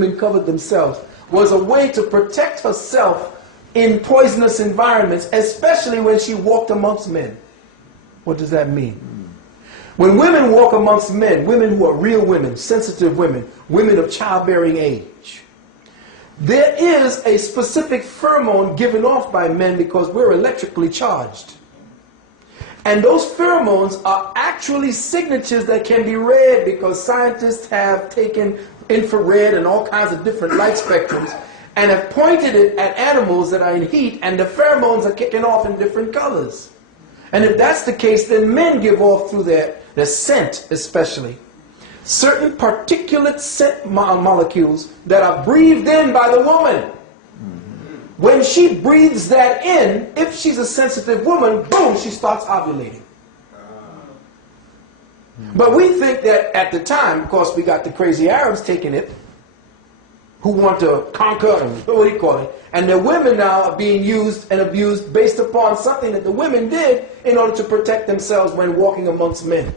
women covered themselves was a way to protect herself in poisonous environments, especially when she walked amongst men. What does that mean? When women walk amongst men, women who are real women, sensitive women, women of childbearing age, there is a specific pheromone given off by men because we're electrically charged. And those pheromones are actually signatures that can be read because scientists have taken infrared and all kinds of different light spectrums and have pointed it at animals that are in heat, and the pheromones are kicking off in different colors. And if that's the case, then men give off through their scent especially certain particulate scent molecules that are breathed in by the woman. When she breathes that in, if she's a sensitive woman, boom, she starts ovulating. But we think that at the time, of course, we got the crazy Arabs taking it, who want to conquer, and what do you call it, and the women now are being used and abused based upon something that the women did in order to protect themselves when walking amongst men.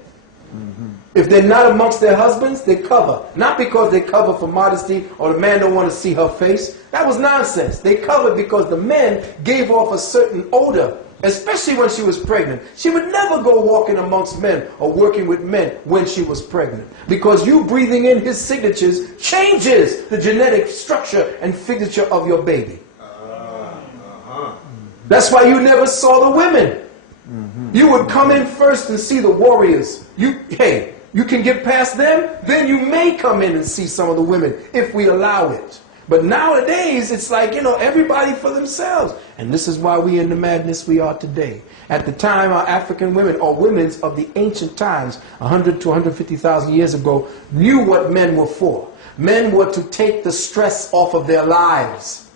If they're not amongst their husbands, they cover. Not because they cover for modesty or the man don't want to see her face. That was nonsense. They covered because the men gave off a certain odor, especially when she was pregnant. She would never go walking amongst men or working with men when she was pregnant, because you breathing in his signatures changes the genetic structure and signature of your baby. That's why you never saw the women. You would come in first and see the warriors. Hey, you can get past them, then you may come in and see some of the women if we allow it. But nowadays, it's like, you know, everybody for themselves. And this is why we're in the madness we are today. At the time, our African women, or women of the ancient times, 100 to 150,000 years ago, knew what men were for. Men were to take the stress off of their lives.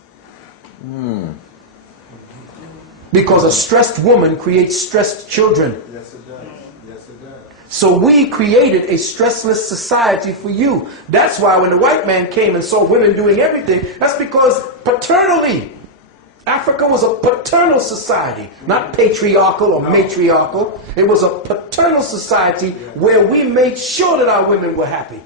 Because a stressed woman creates stressed children. Yes, it does. Yes, it does. So we created a stressless society for you. That's why when the white man came and saw women doing everything, that's because paternally, Africa was a paternal society, not patriarchal or matriarchal. It was a paternal society where we made sure that our women were happy.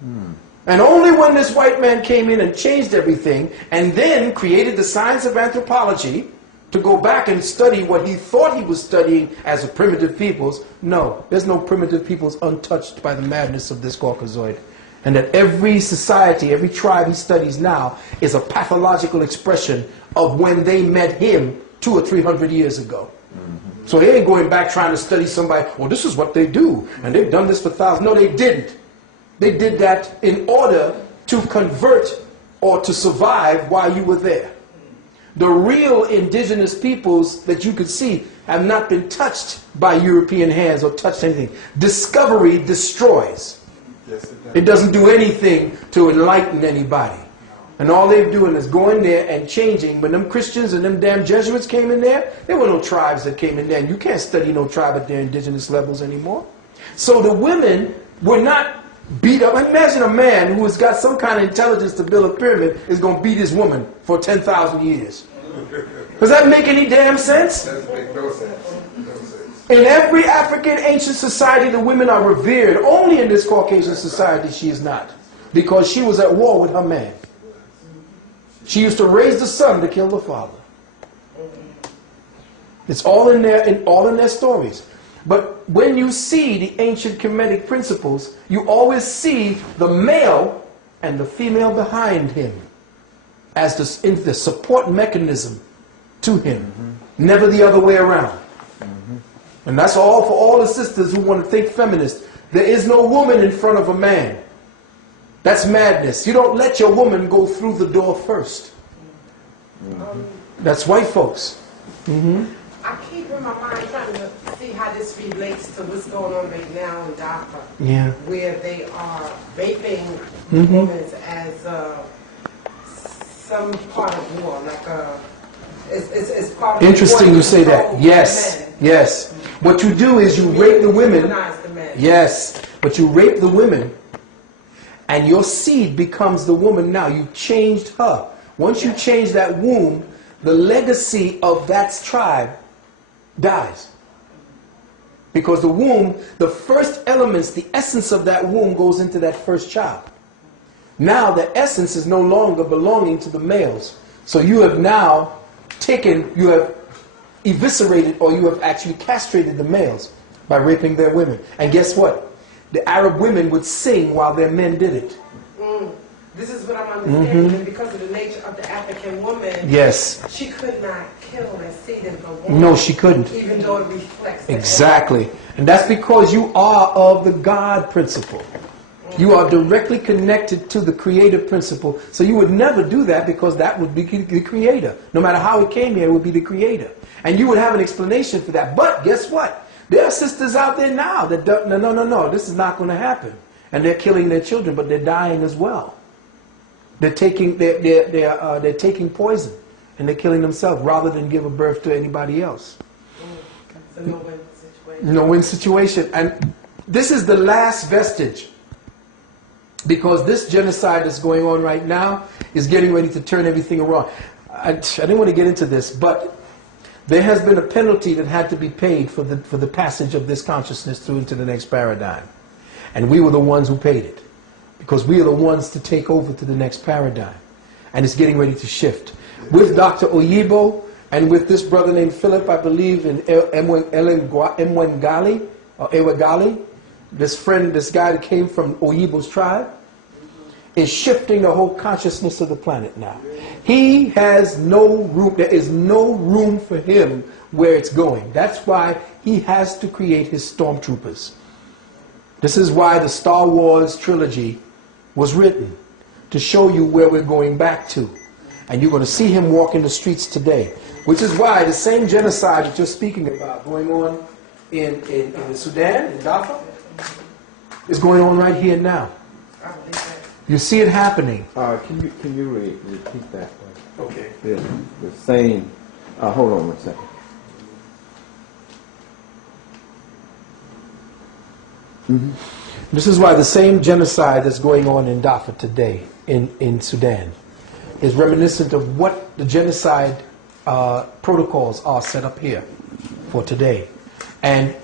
And only when this white man came in and changed everything and then created the science of anthropology to go back and study what he thought he was studying as a primitive peoples. No, there's no primitive peoples untouched by the madness of this Caucasoid. And that every society, every tribe he studies now is a pathological expression of when they met him 200 or 300 years ago. So he ain't going back trying to study somebody, well, this is what they do, and they've done this for thousands. No, they didn't. They did that in order to convert or to survive while you were there. The real indigenous peoples that you could see have not been touched by European hands or touched anything. Discovery destroys. Yes, it does. It doesn't do anything to enlighten anybody. And all they're doing is going there and changing. When them Christians and them damn Jesuits came in there were no tribes that came in there. And you can't study no tribe at their indigenous levels anymore. So the women were not beat up. Imagine a man who has got some kind of intelligence to build a pyramid is going to beat his woman for 10,000 years. Does that make any damn sense? That doesn't make no sense. No sense. In every African ancient society, the women are revered. Only in this Caucasian society she is not, because she was at war with her man. She used to raise the son to kill the father. It's all in their stories. But when you see the ancient Kemetic principles, you always see the male and the female behind him as the support mechanism to him. Never the other way around. And that's all for all the sisters who want to think feminist. There is no woman in front of a man. That's madness. You don't let your woman go through the door first. That's white folks. I keep in my mind trying to see how this relates to what's going on right now in Dhaka, where they are vaping women as some part of war, like it's part of Interesting you say that. Yes, yes. What you do is you rape the women. Yes, but you rape the women, and your seed becomes the woman now. You changed her. Once you change that womb, the legacy of that tribe dies. Because the womb, the first elements, the essence of that womb goes into that first child. Now the essence is no longer belonging to the males. So you have now you have eviscerated, or you have actually castrated the males by raping their women. And guess what? The Arab women would sing while their men did it. This is what I'm understanding. And because of the nature of the African woman, yes, she could not kill and see them go on. No, she couldn't. Even though it reflects. Exactly. And that's because you are of the God principle. You are directly connected to the creative principle. So you would never do that, because that would be the creator. No matter how it came here, it would be the creator. And you would have an explanation for that. But guess what? There are sisters out there now that don't, no, this is not going to happen. And they're killing their children, but they're dying as well. They're taking poison, and they're killing themselves rather than give a birth to anybody else. It's a no-win situation. No-win situation. And this is the last vestige, because this genocide that's going on right now is getting ready to turn everything around. I didn't want to get into this, but there has been a penalty that had to be paid for the passage of this consciousness through into the next paradigm. And we were the ones who paid it, because we are the ones to take over to the next paradigm. And it's getting ready to shift. With Dr. Oyibo and with this brother named Philip, I believe, in Emwengali, or Ewagali, this guy that came from Oyibo's tribe, is shifting the whole consciousness of the planet now. He has no room, there is no room for him where it's going. That's why he has to create his stormtroopers. This is why the Star Wars trilogy was written, to show you where we're going back to. And you're going to see him walk in the streets today. Which is why the same genocide that you're speaking about going on in Sudan, in Darfur, is going on right here now. You see it happening. Can you repeat that? Okay. The same. Hold on 1 second. This is why the same genocide that's going on in Darfur today, in Sudan, is reminiscent of what the genocide protocols are set up here for today. And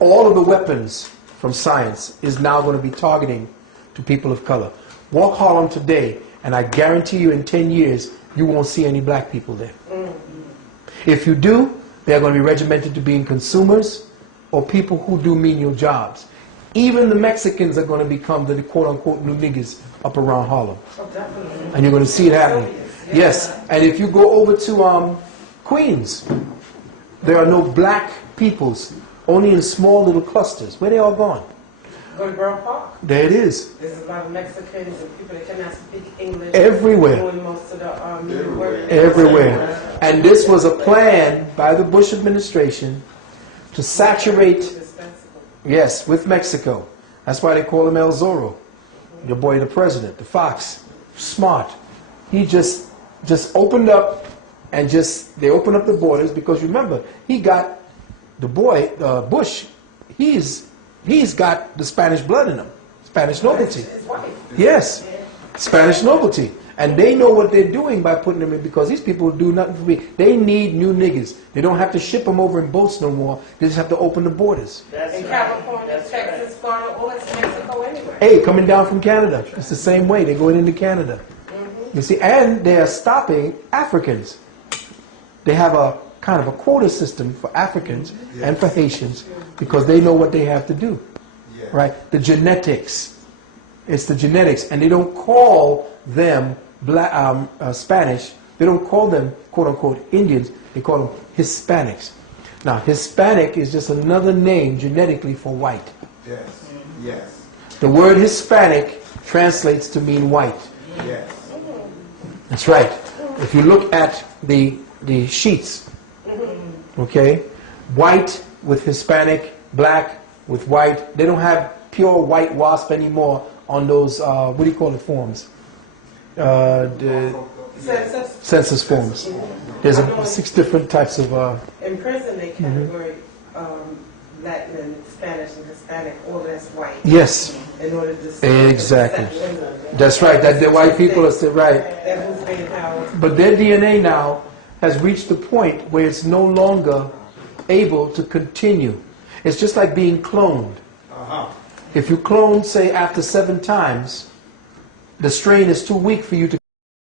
all of the weapons from science is now going to be targeting to people of color. Walk Harlem today, and I guarantee you in 10 years, you won't see any black people there. If you do, they're going to be regimented to being consumers or people who do menial jobs. Even the Mexicans are going to become the quote-unquote new niggas up around Harlem. And you're going to see it happening. Yes, and if you go over to Queens, there are no black peoples, only in small little clusters. Where they all gone? Go to Borough Park. There it is. There's a lot of Mexicans and people that cannot speak English. Everywhere. Doing most of the work. Everywhere. And this was a plan by the Bush administration to saturate, yes, with Mexico. That's why they call him El Zorro. Your boy, the president, the fox. Smart. He just opened up, and they opened up the borders, because remember, he got the boy, Bush, he's got the Spanish blood in him. Spanish nobility. Yes. Spanish nobility. And they know what they're doing by putting them in, because these people do nothing for me. They need new niggas. They don't have to ship them over in boats no more. They just have to open the borders. In California, Texas, Florida, all it's Mexico anyway. Hey, coming down from Canada. It's the same way. They're going into Canada. You see, and they are stopping Africans. They have a kind of a quota system for Africans and for Haitians, because they know what they have to do. Right? The genetics. It's the genetics. And they don't call them Spanish. They don't call them, quote-unquote, Indians. They call them Hispanics. Now, Hispanic is just another name genetically for white. Yes. Yes. The word Hispanic translates to mean white. Yes. That's right. If you look at the sheets, okay, white with Hispanic, black with white. They don't have pure white wasp anymore on those, what do you call the forms? The census forms. There's 6 different types of... In prison, they category Latin and Spanish and Hispanic, all that's white. Yes. In order to... Exactly. That's right. That the white people are still right. But their DNA now has reached the point where it's no longer able to continue. It's just like being cloned. If you clone, say, after 7 times, The strain is too weak for you to